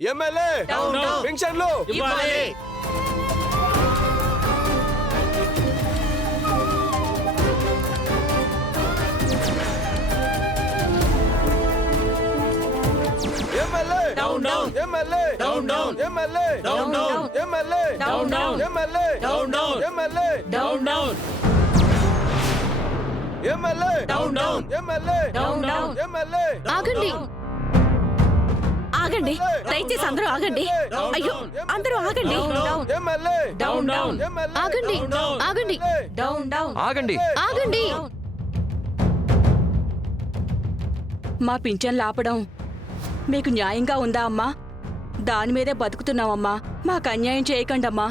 MLA పెన్షన్లు ఇవ్వాలి. MLA down down MLA down down MLA down down MLA down down MLA down down MLA down down MLA down down MLA down down MLA ఆగండి ఆగండి, దయచేసి అందరూ ఆగండి. అయ్యో అందరూ ఆగండి. ఎమ్మెల్యే డౌన్ డౌన్ ఆగండి ఆగండి డౌన్ డౌన్ ఆగండి. ఆగండి. మా పింఛన్లు ఆపడం మీకు న్యాయంగా ఉందా అమ్మా? దాని మీదే బతుకుతున్నామమ్మా. మాకు అన్యాయం చేయకండమ్మా.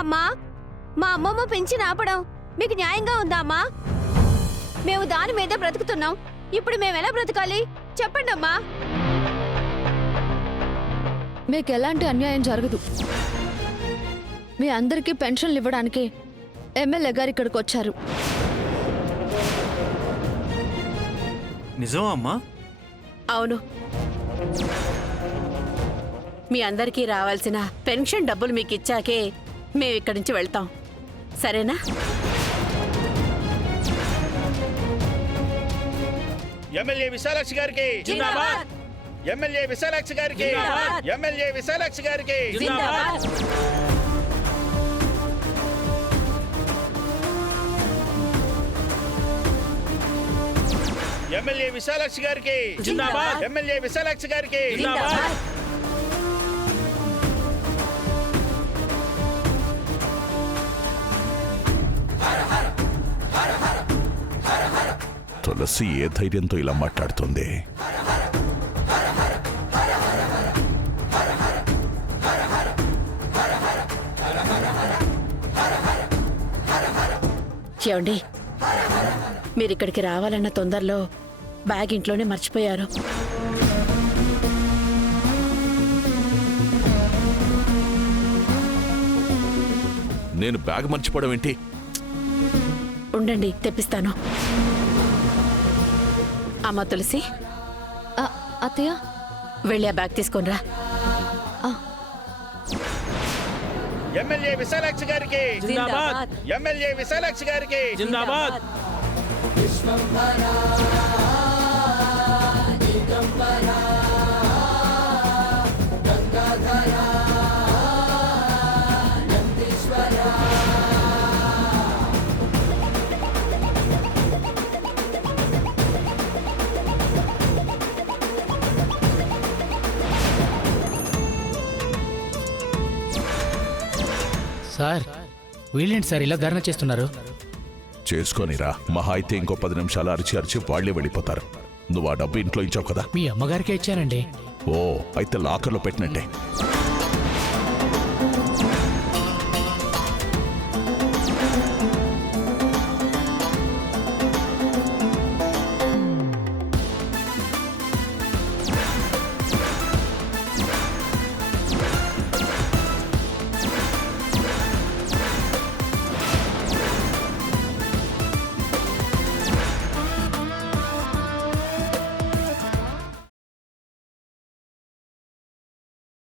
అమ్మా, మా అమ్మమ్మ పెంచిన ఆపడం మీకు న్యాయంగా ఉందా అమ్మా? మేము దాని మీదే బ్రతుకుతున్నాం. ఇప్పుడు మేము ఎలా బ్రతకాలి చెప్పండి అమ్మా. మీకు ఎలాంటి అన్యాయం జరగదు. మీ అందరికీ పెన్షన్లు ఇవ్వడానికి ఎమ్మెల్యే గారు ఇక్కడికి వచ్చారు. నిజమా అమ్మా? అవును, మీ అందరికీ రావాల్సిన పెన్షన్ డబ్బులు మీకు ఇచ్చాకే మేము ఇక్కడి నుంచి వెళ్తాం. సరేనా? ఎమ్మెల్యే విశాలాక్షి గారికి జిందాబాద్. ఎమ్మెల్యే విశాలాక్షి గారికి జిందాబాద్. ఎమ్మెల్యే విశాలాక్షి గారికి జిందాబాద్. ఎమ్మెల్యే విశాలాక్షి గారికి జిందాబాద్. ఎమ్మెల్యే విశాలాక్షి గారికి జిందాబాద్. తులసి ఏ ధైర్యంతో ఇలా మాట్లాడుతుంది? ఏమండి, మీరిక్కడికి రావాలన్న తొందరలో బ్యాగ్ ఇంట్లోనే మర్చిపోయారు. నేను బ్యాగ్ మర్చిపోవడం ఏంటి? ఉండండి, తెప్పిస్తాను. అమ్మ తులసి, అత్తయ్య, వెళ్ళి ఆ బ్యాగ్ తీసుకొనిరా. ఎమ్మెల్యే విశాలాక్షి గారికి జిందాబాద్. ఎమ్మెల్యే విశాలాక్షి గారికి జిందాబాద్. సార్, వీళ్ళేంటి సార్ ఇలా ధర్నా చేస్తున్నారు? చేసుకొనిరా. మహా అయితే ఇంకో 10 నిమిషాలు అరిచి అరిచి వాళ్లే వెళ్ళిపోతారు. నువ్వు ఆ డబ్బు ఇంట్లో ఇచ్చావు కదా? మీ అమ్మగారికే ఇచ్చానండి. ఓ, అయితే లాకర్లో పెట్టినట్టే.